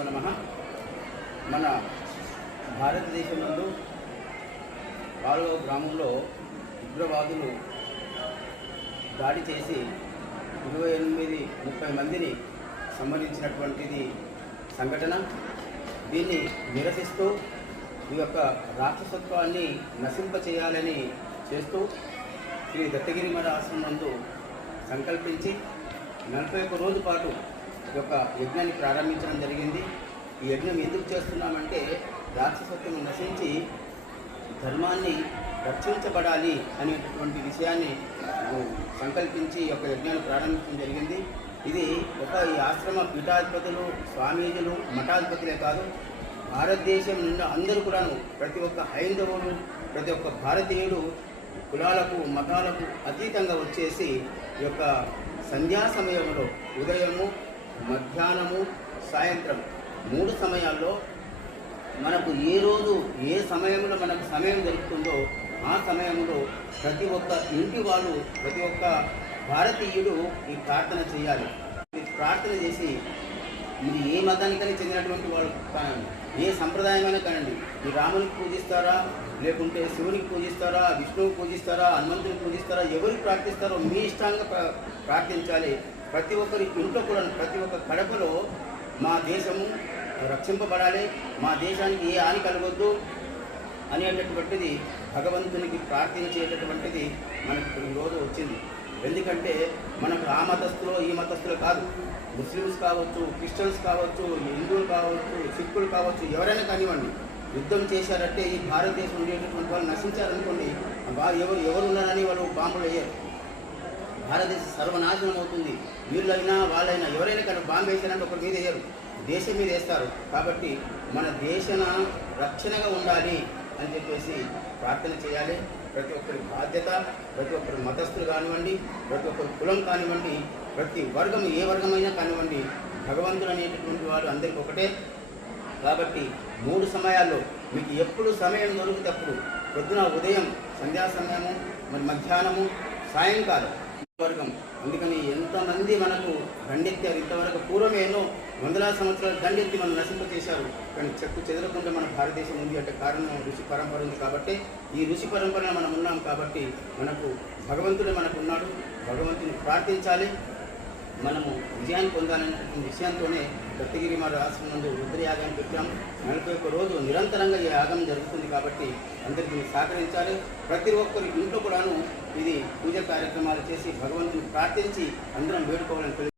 శ్రీగురుభ్యో నమ. మన భారతదేశంలో పాల్గొ గ్రామంలో ఉగ్రవాదులు దాడి చేసి ఇరవై ఎనిమిది ముప్పై మందిని సంబంధించినటువంటిది సంఘటన. దీన్ని నిరసిస్తూ ఈ యొక్క రాక్షసత్వాన్ని నశింపచేయాలని చేస్తూ శ్రీ దత్తగిరి మఠ ఆశ్రమం నందు సంకల్పించి నలభై ఒక్క రోజు పాటు యొక్క యజ్ఞాన్ని ప్రారంభించడం జరిగింది. ఈ యజ్ఞం ఎందుకు చేస్తున్నామంటే రాక్షసత్వం నశించి ధర్మాన్ని రక్షించబడాలి అనేటటువంటి విషయాన్ని సంకల్పించి యొక్క యజ్ఞాన్ని ప్రారంభించడం జరిగింది. ఇది ఒక ఈ ఆశ్రమ పీఠాధిపతులు స్వామీజులు మఠాధిపతులే కాదు భారతదేశం నిండా అందరూ కూడాను ప్రతి ఒక్క హైందవులు ప్రతి ఒక్క భారతీయుడు కులాలకు మతాలకు అతీతంగా వచ్చేసి ఈ యొక్క సంధ్యా సమయంలో ఉదయము మధ్యాహ్నము సాయంత్రం. మూడు సమయాల్లో మనకు ఏ రోజు ఏ సమయంలో మనకు సమయం దొరుకుతుందో ఆ సమయంలో ప్రతి ఒక్క ఇంటి వాళ్ళు ప్రతి ఒక్క భారతీయుడు ఈ ప్రార్థన చేయాలి. ప్రార్థన చేసి ఇది ఏ మతానికైనా చెందినటువంటి వాళ్ళు కానండి. ఏ సంప్రదాయమైనా కానండి. ఈ రామునికి పూజిస్తారా? లేకుంటే శివునికి పూజిస్తారా? విష్ణువుకి పూజిస్తారా? హనుమంతుని పూజిస్తారా? ఎవరికి ప్రార్థిస్తారో మీ ఇష్టాంగా ప్రార్థించాలి. ప్రతి ఒక్కరి ఇంట్లో కూడా ప్రతి ఒక్క కడపలో మా దేశము రక్షింపబడాలి. మా దేశానికి ఏ హాని కలగొద్దు అనేటటువంటిది భగవంతునికి ప్రార్థించేటటువంటిది మనకు ఈరోజు వచ్చింది. ఎందుకంటే మనకు ఆ మతస్థులు ఈ మతస్థులు కాదు. ముస్లిమ్స్ కావచ్చు క్రిస్టియన్స్ కావచ్చు హిందువులు కావచ్చు సిక్కులు కావచ్చు ఎవరైనా కానివ్వండి యుద్ధం చేశారంటే ఈ భారతదేశం ఉండేటటువంటి వాళ్ళు నశించారనుకోండి ఎవరు ఎవరు ఉన్నారని వాళ్ళు బాంబులు వేయరు. భారతదేశం సర్వనాశనం అవుతుంది. వీళ్ళైనా వాళ్ళైనా ఎవరైనా కానీ బాంబు వేసారంటే ఒకరి మీద వేయరు. దేశం మీద వేస్తారు. కాబట్టి మన దేశన రక్షణగా ఉండాలి అని చెప్పేసి ప్రార్థన చేయాలి. ప్రతి ఒక్కరి బాధ్యత ప్రతి ఒక్కరి మతస్థులు కానివ్వండి ప్రతి ఒక్కరి కులం కానివ్వండి ప్రతి వర్గం ఏ వర్గమైనా కానివ్వండి భగవంతుడు అనేటటువంటి వాడు అందరికీ ఒకటే. కాబట్టి మూడు సమయాల్లో మీకు ఎప్పుడు సమయం దొరికితే అప్పుడు పొద్దున ఉదయం సంధ్యా సమయము మరి మధ్యాహ్నము సాయంకాలం వర్గం అందుకని ఎంతమంది మనకు దండెత్తారు ఇంతవరకు పూర్వమే ఎన్నో వందలాది సంవత్సరాలు దండెత్తి మనం నశింపచేశారు. కానీ చెక్కు చెదరకుండా మన భారతదేశం ఉంది అంటే కారణం ఋషి పరంపర ఉంది కాబట్టి ఈ ఋషి పరంపరలో మనం ఉన్నాం కాబట్టి మనకు భగవంతుడు మనకు ఉన్నాడు. భగవంతుని ప్రార్థించాలి. మనము విజయాన్ని పొందాలనేటువంటి విషయంతోనే దత్తగిరి మరి రాష్ట్రం నుండి రుద్రయాగాన్ని పెట్టాము నలభై ఒక్క రోజు నిరంతరంగా ఈ యాగం జరుగుతుంది కాబట్టి అందరికీ సహకరించాలి. ప్రతి ఒక్కరి ఇంట్లో కూడాను ఇది పూజ కార్యక్రమాలు చేసి భగవంతుని ప్రార్థించి అందరం వేడుకోవాలని